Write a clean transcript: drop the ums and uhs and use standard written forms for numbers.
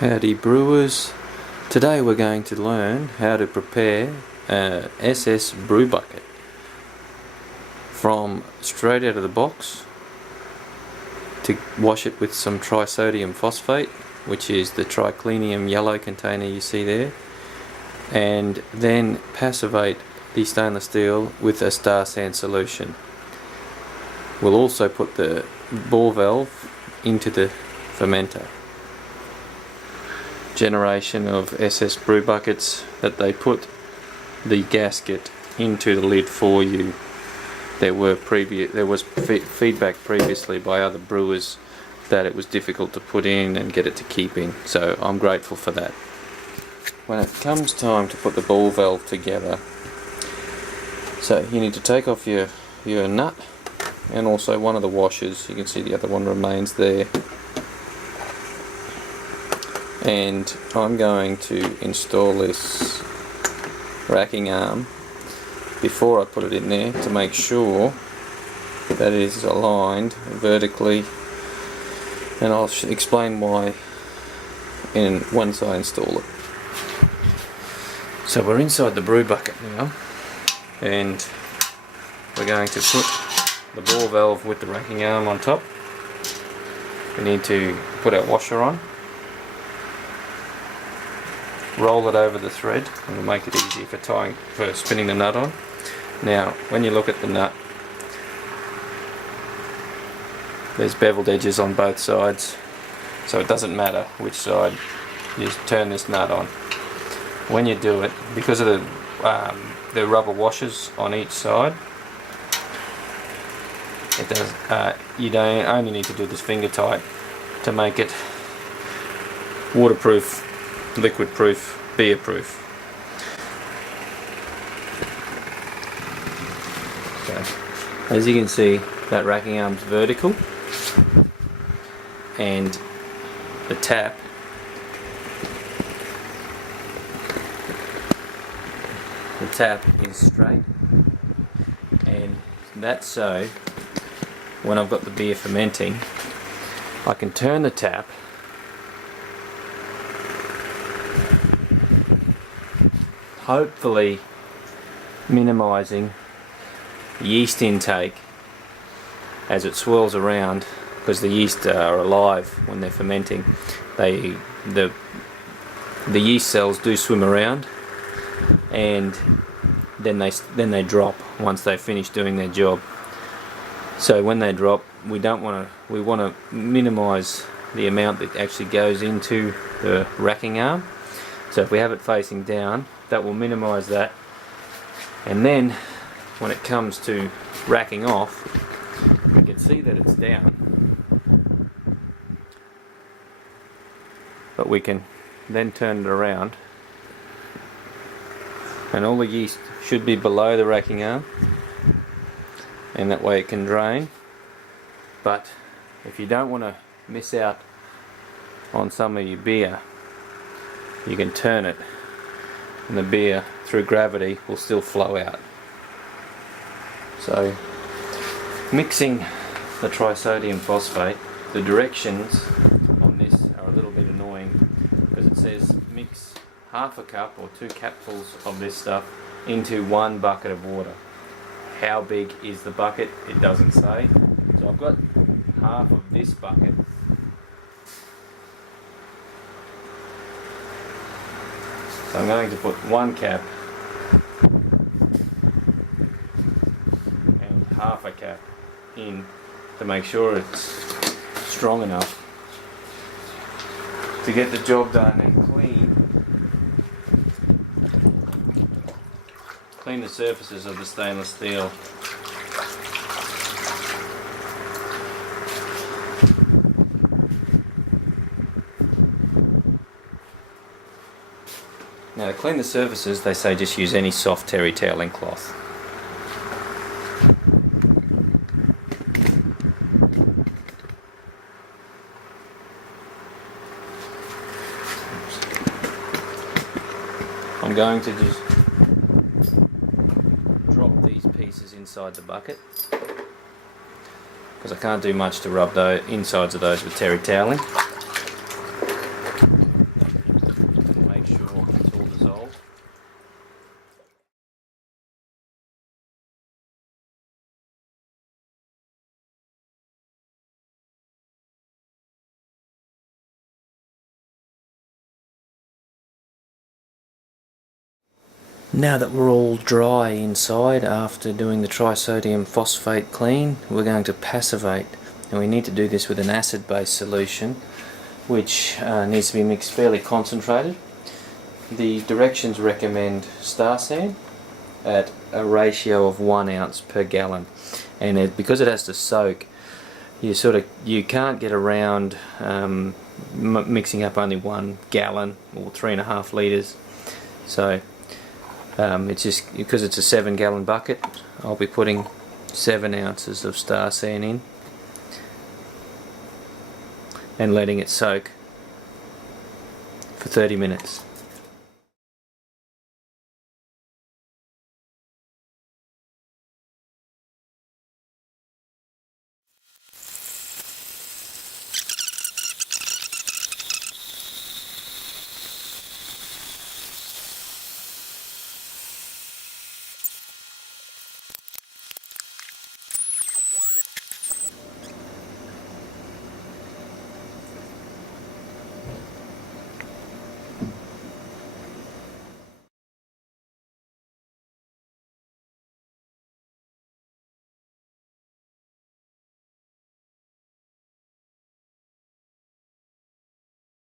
Howdy brewers, today we're going to learn how to prepare a SS Brewbucket from straight out of the box, to wash it with some trisodium phosphate, which is the triclinium yellow container you see there, and then passivate the stainless steel with a star sand solution. We'll also put the ball valve into the fermenter. Generation of SS Brewbuckets that they put the gasket into the lid for you. There was feedback previously by other brewers that it was difficult to put in and get it to keep in, so I'm grateful for that. When it comes time to put the ball valve together, so you need to take off your nut and also one of the washers. You can see the other one remains there. And I'm going to install this racking arm before I put it in there to make sure that it is aligned vertically, and I'll explain why once I install it. So we're inside the brew bucket now, and we're going to put the ball valve with the racking arm on top. We need to put our washer on, roll it over the thread, and it'll make it easier for spinning the nut on. Now when you look at the nut, there's beveled edges on both sides, so it doesn't matter which side you just turn this nut on. When you do it, because of the rubber washers on each side, it does. You don't only need to do this finger tight to make it waterproof, liquid proof, beer proof. So, as you can see, that racking arm's vertical, and the tap is straight, and that's so when I've got the beer fermenting, I can turn the tap hopefully minimizing yeast intake as it swirls around, because the yeast are alive when they're fermenting. The yeast cells do swim around, and then they drop once they've finished doing their job. So when they drop, we want to minimize the amount that actually goes into the racking arm. So if we have it facing down, that will minimize that, and then when it comes to racking off, we can see that it's down, but we can then turn it around, and all the yeast should be below the racking arm, and that way it can drain. But if you don't want to miss out on some of your beer, you can turn it, and the beer through gravity will still flow out. So mixing the trisodium phosphate, the directions on this are a little bit annoying, because it says mix half a cup or 2 capfuls of this stuff into 1 bucket of water. How big is the bucket? It doesn't say. So I've got half of this bucket. So I'm going to put 1 cap and half a cap in to make sure it's strong enough to get the job done, and clean the surfaces of the stainless steel. Now to clean the surfaces, they say just use any soft terry toweling cloth. I'm going to just drop these pieces inside the bucket, because I can't do much to rub the insides of those with terry toweling. Now that we're all dry inside after doing the trisodium phosphate clean, we're going to passivate, and we need to do this with an acid-based solution which needs to be mixed fairly concentrated. The directions recommend star sand at a ratio of 1 ounce per gallon, and because it has to soak, you can't get around mixing up only 1 gallon or 3.5 litres. So it's just because it's a 7-gallon bucket, I'll be putting 7 ounces of star sand in and letting it soak for 30 minutes.